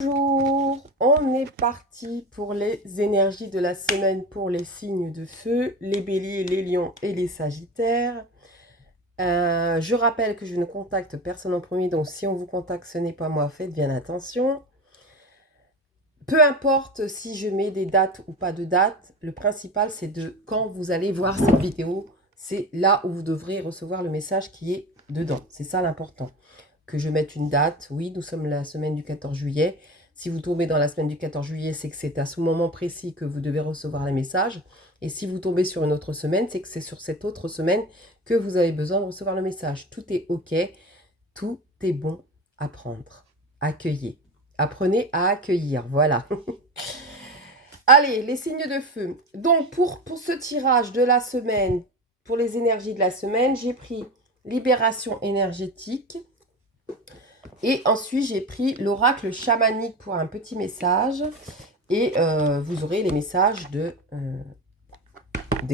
Bonjour, on est parti pour les énergies de la semaine pour les signes de feu, les béliers, les lions et les sagittaires. Je rappelle que je ne contacte personne en premier, donc si on vous contacte, ce n'est pas moi, faites bien attention. Peu importe si je mets des dates ou pas de dates, le principal c'est de quand vous allez voir cette vidéo, c'est là où vous devrez recevoir le message qui est dedans. C'est ça l'important. Que je mette une date, oui, nous sommes la semaine du 14 juillet. Si vous tombez dans la semaine du 14 juillet, c'est que c'est à ce moment précis que vous devez recevoir les messages. Et si vous tombez sur une autre semaine, c'est que c'est sur cette autre semaine que vous avez besoin de recevoir le message. Tout est OK, tout est bon à prendre. Accueillez. Apprenez à accueillir, voilà. Allez, les signes de feu. Donc, pour ce tirage de la semaine, pour les énergies de la semaine, j'ai pris libération énergétique. Et ensuite, j'ai pris l'oracle chamanique pour un petit message. Et vous aurez les messages des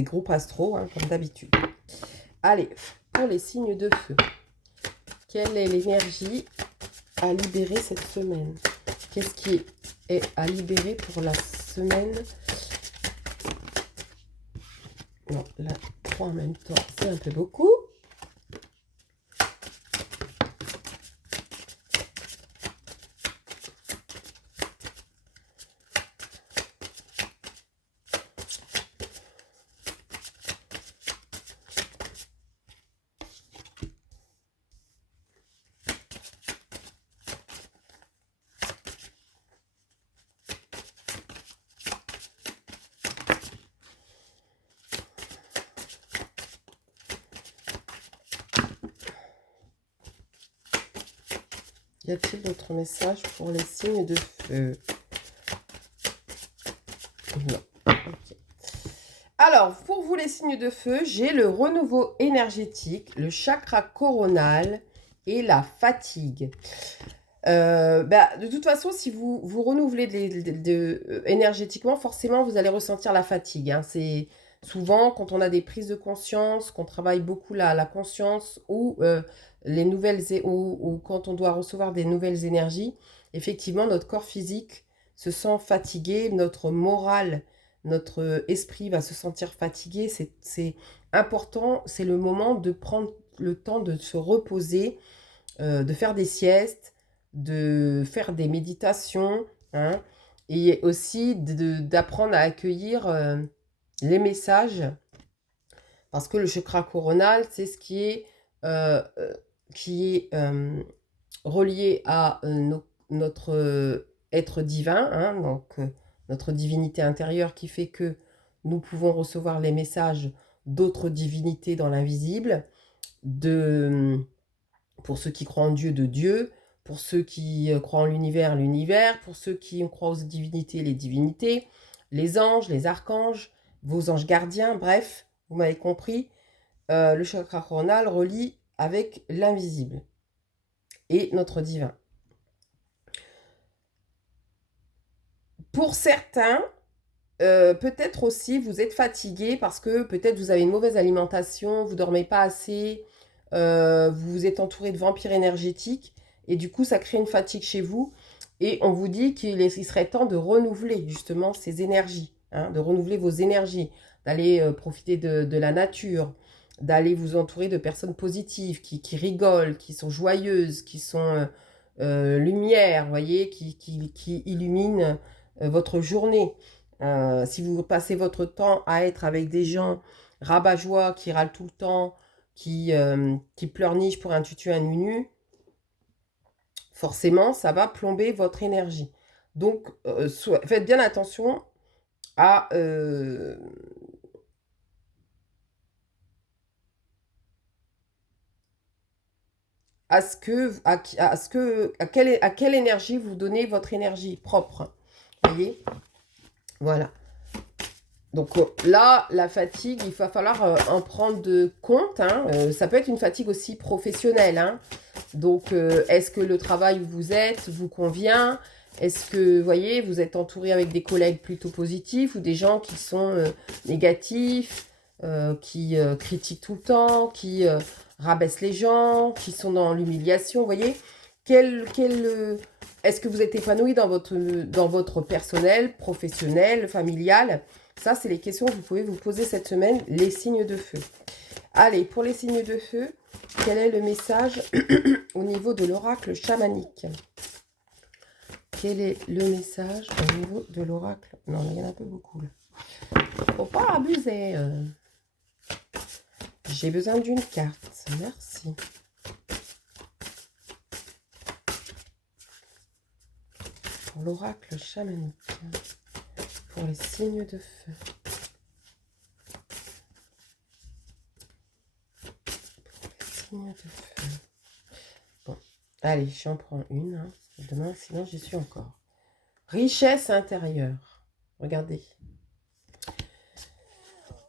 groupes astro, hein, comme d'habitude. Allez, pour les signes de feu. Quelle est l'énergie à libérer cette semaine? Qu'est-ce qui est à libérer pour la semaine? Non, là, 3 en même temps, c'est un peu beaucoup. Y a-t-il d'autres messages pour les signes de feu? Non. Okay. Alors, pour vous les signes de feu, j'ai le renouveau énergétique, le chakra coronal et la fatigue. De toute façon, si vous renouvelez énergétiquement, forcément, vous allez ressentir la fatigue. Hein. C'est souvent quand on a des prises de conscience, qu'on travaille beaucoup la conscience ou les nouvelles ou quand on doit recevoir des nouvelles énergies. Effectivement, notre corps physique se sent fatigué, notre morale, notre esprit va se sentir fatigué. C'est important, c'est le moment de prendre le temps de se reposer, de faire des siestes, de faire des méditations, hein, et aussi d'apprendre à accueillir les messages, parce que le chakra coronal, c'est ce qui est relié à notre être divin, hein, donc notre divinité intérieure qui fait que nous pouvons recevoir les messages d'autres divinités dans l'invisible, pour ceux qui croient en Dieu, de Dieu, pour ceux qui croient en l'univers, l'univers, pour ceux qui croient aux divinités, les divinités, les anges, les archanges, vos anges gardiens, bref, vous m'avez compris, le chakra coronal relie avec l'invisible et notre divin. Pour certains, peut-être aussi vous êtes fatigué parce que peut-être vous avez une mauvaise alimentation, vous ne dormez pas assez, vous vous êtes entouré de vampires énergétiques et du coup ça crée une fatigue chez vous et on vous dit qu'il serait temps de renouveler justement ces énergies, hein, de renouveler vos énergies, d'aller profiter de la nature, d'aller vous entourer de personnes positives qui rigolent, qui sont joyeuses, qui sont lumière, voyez, qui illuminent votre journée. Si vous passez votre temps à être avec des gens rabat-joie, qui râlent tout le temps, qui pleurnichent pour un tutu, un nu-nu, forcément, ça va plomber votre énergie. Donc, faites bien attention à à quelle énergie vous donnez votre énergie propre. Voyez? Voilà. Donc là, la fatigue, il va falloir en prendre de compte. Hein. Ça peut être une fatigue aussi professionnelle. Hein. Donc, est-ce que le travail où vous êtes vous convient? Est-ce que, vous voyez, vous êtes entouré avec des collègues plutôt positifs ou des gens qui sont négatifs, qui critiquent tout le temps, qui rabaissent les gens, qui sont dans l'humiliation, vous voyez? Est-ce que vous êtes épanoui dans votre personnel, professionnel, familial? Ça, c'est les questions que vous pouvez vous poser cette semaine, les signes de feu. Allez, pour les signes de feu, quel est le message au niveau de l'oracle chamanique? Quel est le message au niveau de l'oracle? Non, il y en a un peu beaucoup là. Faut pas abuser. J'ai besoin d'une carte. Merci. Pour l'oracle chamanique. Pour les signes de feu. Signes de feu. Bon, allez, j'en prends une. Hein. Demain, sinon j'y suis encore. Richesse intérieure. Regardez.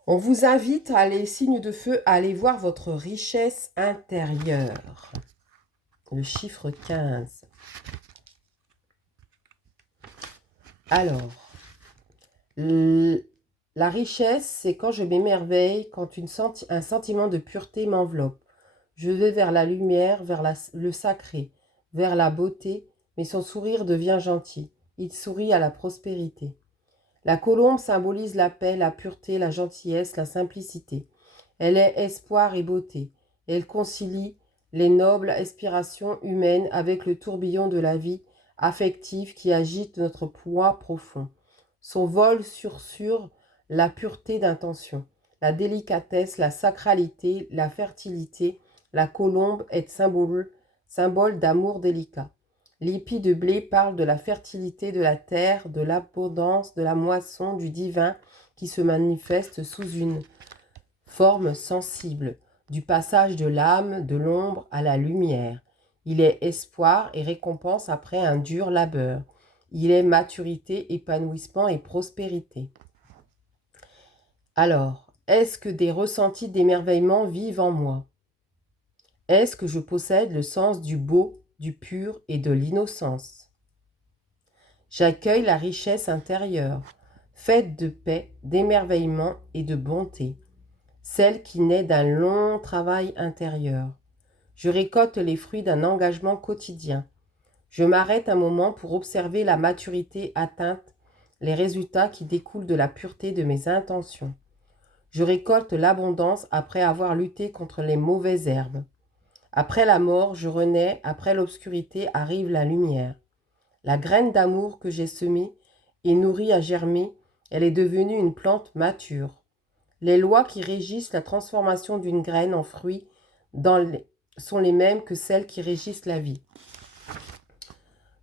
On vous invite, les signes de feu, à aller voir votre richesse intérieure. Le chiffre 15. Alors, la richesse, c'est quand je m'émerveille, quand un sentiment de pureté m'enveloppe. Je vais vers la lumière, vers le sacré, vers la beauté, mais son sourire devient gentil. Il sourit à la prospérité. La colombe symbolise la paix, la pureté, la gentillesse, la simplicité. Elle est espoir et beauté. Elle concilie les nobles aspirations humaines avec le tourbillon de la vie affective qui agite notre poids profond. Son vol sursure la pureté d'intention, la délicatesse, la sacralité, la fertilité. La colombe est symbole d'amour délicat. L'épi de blé parle de la fertilité de la terre, de l'abondance, de la moisson, du divin qui se manifeste sous une forme sensible, du passage de l'âme, de l'ombre à la lumière. Il est espoir et récompense après un dur labeur. Il est maturité, épanouissement et prospérité. Alors, est-ce que des ressentis d'émerveillement vivent en moi? Est-ce que je possède le sens du beau, du pur et de l'innocence? J'accueille la richesse intérieure, faite de paix, d'émerveillement et de bonté, celle qui naît d'un long travail intérieur. Je récolte les fruits d'un engagement quotidien. Je m'arrête un moment pour observer la maturité atteinte, les résultats qui découlent de la pureté de mes intentions. Je récolte l'abondance après avoir lutté contre les mauvaises herbes. Après la mort, je renais, après l'obscurité arrive la lumière. La graine d'amour que j'ai semée et nourrie à germer, elle est devenue une plante mature. Les lois qui régissent la transformation d'une graine en fruit sont les mêmes que celles qui régissent la vie.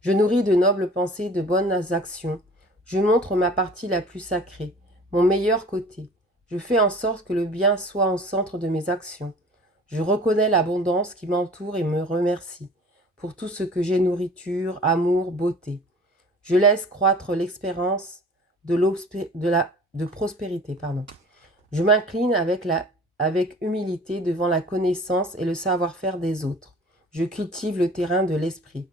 Je nourris de nobles pensées, de bonnes actions. Je montre ma partie la plus sacrée, mon meilleur côté. Je fais en sorte que le bien soit au centre de mes actions. Je reconnais l'abondance qui m'entoure et me remercie pour tout ce que j'ai: nourriture, amour, beauté. Je laisse croître l'expérience de prospérité. Je m'incline avec humilité devant la connaissance et le savoir-faire des autres. Je cultive le terrain de l'esprit.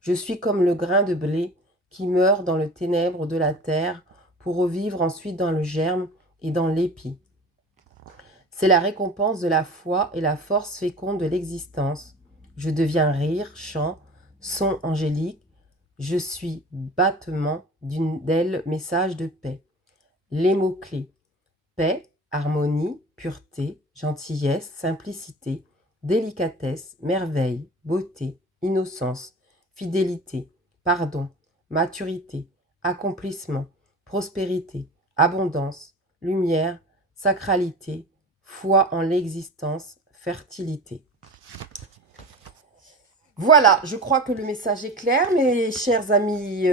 Je suis comme le grain de blé qui meurt dans le ténèbre de la terre pour revivre ensuite dans le germe et dans l'épi. C'est la récompense de la foi et la force féconde de l'existence. Je deviens rire, chant, son angélique. Je suis battement d'ailes, message de paix. Les mots-clés: paix, harmonie, pureté, gentillesse, simplicité, délicatesse, merveille, beauté, innocence, fidélité, pardon, maturité, accomplissement, prospérité, abondance, lumière, sacralité, foi en l'existence, fertilité. Voilà, je crois que le message est clair, mes chers amis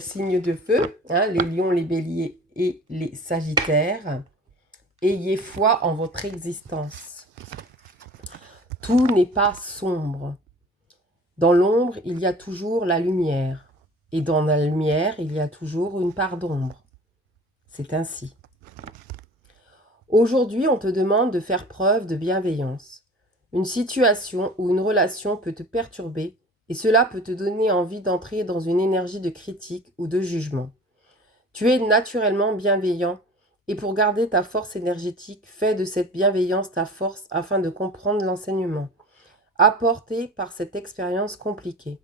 signes de feu, hein, les lions, les béliers et les sagittaires. Ayez foi en votre existence. Tout n'est pas sombre. Dans l'ombre, il y a toujours la lumière. Et dans la lumière, il y a toujours une part d'ombre. C'est ainsi. Aujourd'hui, on te demande de faire preuve de bienveillance. Une situation ou une relation peut te perturber et cela peut te donner envie d'entrer dans une énergie de critique ou de jugement. Tu es naturellement bienveillant et pour garder ta force énergétique, fais de cette bienveillance ta force afin de comprendre l'enseignement. apportées par cette expérience compliquée.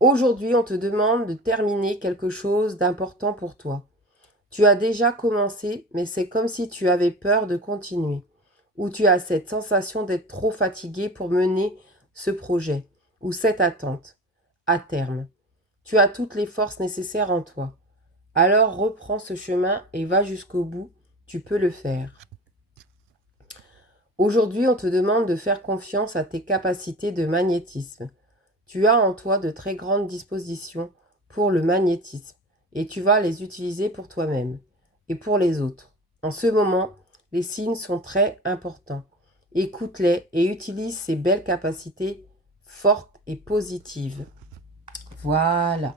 Aujourd'hui, on te demande de terminer quelque chose d'important pour toi. Tu as déjà commencé, mais c'est comme si tu avais peur de continuer, ou tu as cette sensation d'être trop fatigué pour mener ce projet, ou cette attente, à terme. Tu as toutes les forces nécessaires en toi. Alors reprends ce chemin et va jusqu'au bout, tu peux le faire. Aujourd'hui, on te demande de faire confiance à tes capacités de magnétisme. Tu as en toi de très grandes dispositions pour le magnétisme et tu vas les utiliser pour toi-même et pour les autres. En ce moment, les signes sont très importants. Écoute-les et utilise ces belles capacités fortes et positives. Voilà.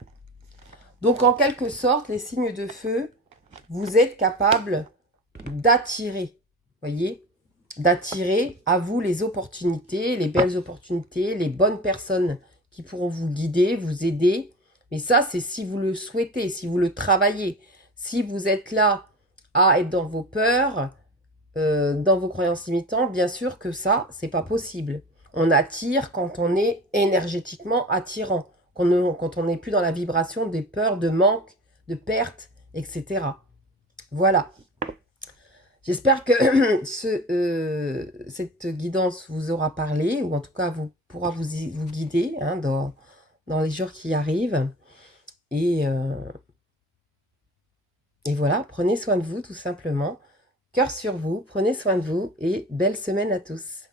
Donc en quelque sorte, les signes de feu, vous êtes capables d'attirer, voyez, d'attirer à vous les opportunités, les belles opportunités, les bonnes personnes qui pourront vous guider, vous aider. Mais ça, c'est si vous le souhaitez, si vous le travaillez. Si vous êtes là à être dans vos peurs, dans vos croyances limitantes, bien sûr que ça, c'est pas possible. On attire quand on est énergétiquement attirant, quand on n'est plus dans la vibration des peurs, de manque, de perte, etc. Voilà. J'espère que cette guidance vous aura parlé, ou en tout cas pourra vous guider hein, dans les jours qui arrivent. Et voilà, prenez soin de vous tout simplement. Cœur sur vous, prenez soin de vous et belle semaine à tous.